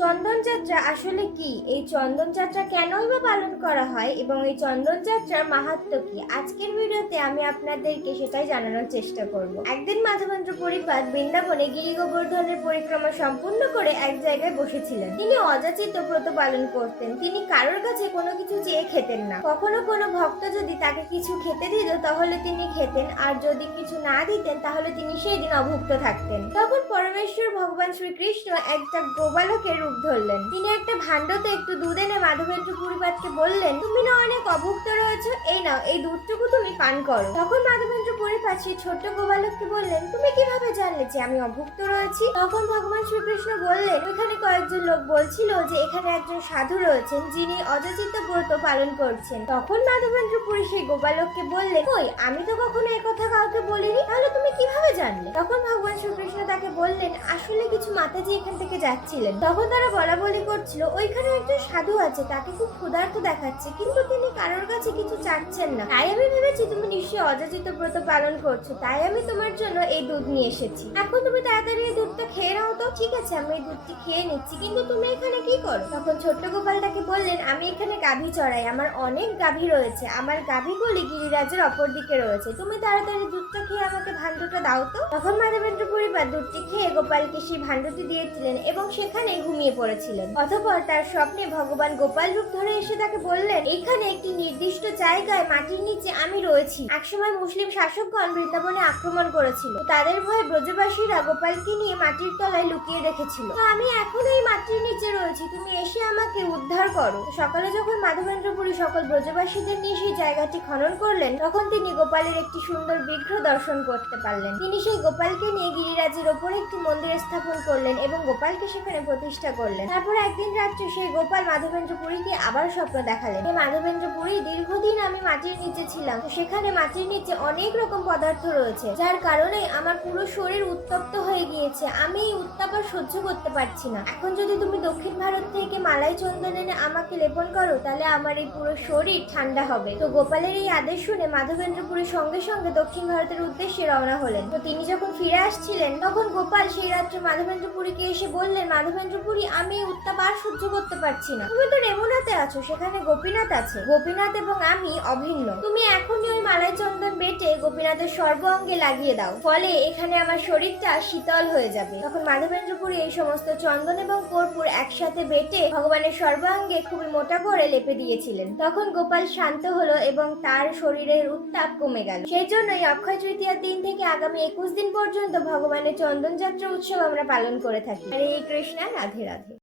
চন্দন যাত্রা আসলে কি? এই চন্দন যাত্রা কেনই বা পালন করা হয় এবং এই চন্দন যাত্রার মাহাত্ম্য কি? আজকের ভিডিওতে আমি আপনাদেরকে সেটাই জানানোর চেষ্টা করব। একদিন মাধবেন্দ্র পরিপাত বৃন্দাবনে গিরি গোবর্ধনের পরিক্রমা সম্পূর্ণ করে এক জায়গায় বসেছিলেন। তিনি অযাচিত ব্রত পালন করতেন। তিনি কারোর কাছে কোনো কিছু চেয়ে খেতেন না। কখনো কোনো ভক্ত যদি তাকে কিছু খেতে দিত তাহলে তিনি খেতেন, আর যদি কিছু না দিতেন তাহলে তিনি সেই দিন অভুক্ত থাকতেন। তখন পরমেশ্বর ভগবান শ্রীকৃষ্ণ একটা গোপালকের রূপ ধরলেন। তিনি একটা ভাণ্ডতে একটু দুধ এনে মাধবেন্দ্র পরিপাতকে বললেন, তুমি না অনেক অভুক্ত রয়েছো, এই নাও, এই দুধটুকু তুমি পান করো। তখন মাধবেন্দ্র পরিপাত সেই ছোট্ট গোপালককে বললেন, তুমি কিভাবে জানলে যে আমি অভুক্ত রয়েছি? তখন ভগবান শ্রীকৃষ্ণ বললেন, ওইখানে কয়েকজন লোক বলছিল যে এখানে একজন সাধু রয়েছেন যিনি অযাচিত ব্রত পালন করছেন। তখন মাধবেন্দ্র পুরী সেই গোপালককে বললেন, কই, আমি তো কখনো একথা কাউকে বলিনি, তাহলে তুমি কিভাবে জানলে? তখন ভগবান শ্রীকৃষ্ণ তাকে বললেন, আসলে কিছু মাতাজি এখান থেকে যাচ্ছিলেন, তখন তারা বলা বলি করছিল ওইখানে একজন সাধু আছে, তাকে খুব ক্ষুধার্ত দেখাচ্ছে, কিন্তু তিনি কারোর কাছে কিছু চাচ্ছেন না। তাই আমি ভেবেছি তুমি নিশ্চয়ই অযাচিত ব্রত পালন করছো, তাই আমি তোমার জন্য এই দুধ নিয়ে এসেছি। এখন তুমি তাড়াতাড়ি এই দুধটা খেয়ে নাও তো। ঠিক আছে, আমি এই দুধটি খেয়ে নিচ্ছি, কিন্তু তুমি এখানে কি করো? তখন ছোট্ট গোপাল তাকে বললেন, আমি এখানে গাভী চড়াই, আমার অনেক গাভী রয়েছে, আমার গাভীগুলি গিরিরাজের অপর দিকে রয়েছে, তুমি তাড়াতাড়ি দুধটা খেয়ে আমাকে ভাণ্ডটা দাও তো। তখন মাধবেন্দ্র পরিবার দুধটি খেয়ে গোপালকে সেই ভাণ্ডটি দিয়েছিলেন এবং সেখানে ঘুমিয়ে পড়েছিলেন। অতঃপর তার স্বপ্নে ভগবান গোপাল রূপ ধরে এসে তাকে বললেন, এখানে একটি নির্দিষ্ট জায়গায় মাটির নিচে আমি রয়েছি। একসময় মুসলিম শাসকগণ বৃন্দাবনে আক্রমণ করেছিল, তাদের ভয়ে ব্রজবাসীরা গোপালকে নিয়ে মাটির তলায় লুকিয়ে রেখেছিল। তো আমি এখন এই মাটির নিচে রয়েছি, তুমি এসে আমাকে উদ্ধার করো। সকালে যখন মাধবেন্দ্র পুরী সকল ব্রজবাসীদের নিয়ে সেই জায়গাটি খনন করলেন, তখন তিনি গোপালের একটি সুন্দর বিগ্রহ দর্শন করতে পারলেন। তিনি সেই গোপালকে নিয়ে গিরিরাজের ওপরে একটি মন্দির স্থাপন করলেন এবং গোপালকে সেখানে প্রতিষ্ঠা করলেন। তারপর একদিন রাত্রে সেই গোপাল মাধবেন্দ্র পুরীকে আবার স্বপ্ন দেখালেন, মাধবেন্দ্র পুরী, দীর্ঘদিন আমি মাটির নিচে ছিলাম, তো সেখানে মাটির নিচে অনেক রকম পদার্থ রয়েছে, যার কারণে আমার পুরো শরীর উত্তপ্ত হয়ে গিয়েছে, আমি এই উত্তাপ আর সহ্য করতে পারছি না। এখন যদি তুমি দক্ষিণ ভারত থেকে মালাই চন্দন এনে আমাকে লেপন করো, তাহলে আমার এই পুরো শরীর ঠান্ডা হবে। তো গোপালের এই আদেশ শুনে মাধবেন্দ্র পুরী সঙ্গে সঙ্গে দক্ষিণ ভারতের উদ্দেশ্যে রওনা হলেন। তো তিনি যখন ফিরে আসছিলেন, তখন গোপাল সেই রাত্রে মাধবেন্দ্র পুরীকে এসে বললেন, মাধবেন্দ্র পুরী, আমি এই উত্তাপ আর সহ্য করতে পারছি না, তুমি তো রেমুনাতে আছো, সেখানে গোপীনাথ আছে, গোপীনাথ এবং আমি অভিন্ন, তুমি এখনই ওই মালাই চন্দন বেটে গোপীনাথের সর্ব অঙ্গে লাগিয়ে দাও, ফলে এখানে আমার শরীরটা শীতল হয়ে যাবে। তখন মাধবেন্দ্র পুরী এই সমস্ত চন্দন এবং কর্পূর একসাথে বেটে ভগবানের সর্বাঙ্গে খুবই মোটা করে লেপে দিয়েছিলেন। তখন গোপাল শান্ত হলো এবং তার শরীরের উত্তাপ কমে গেল। সেই জন্যই অক্ষয় তৃতীয়ার দিন থেকে আগামী 21 দিন পর্যন্ত ভগবানের চন্দন যাত্রা উৎসব আমরা পালন করে থাকি। হরে কৃষ্ণ, রাধে রাধে।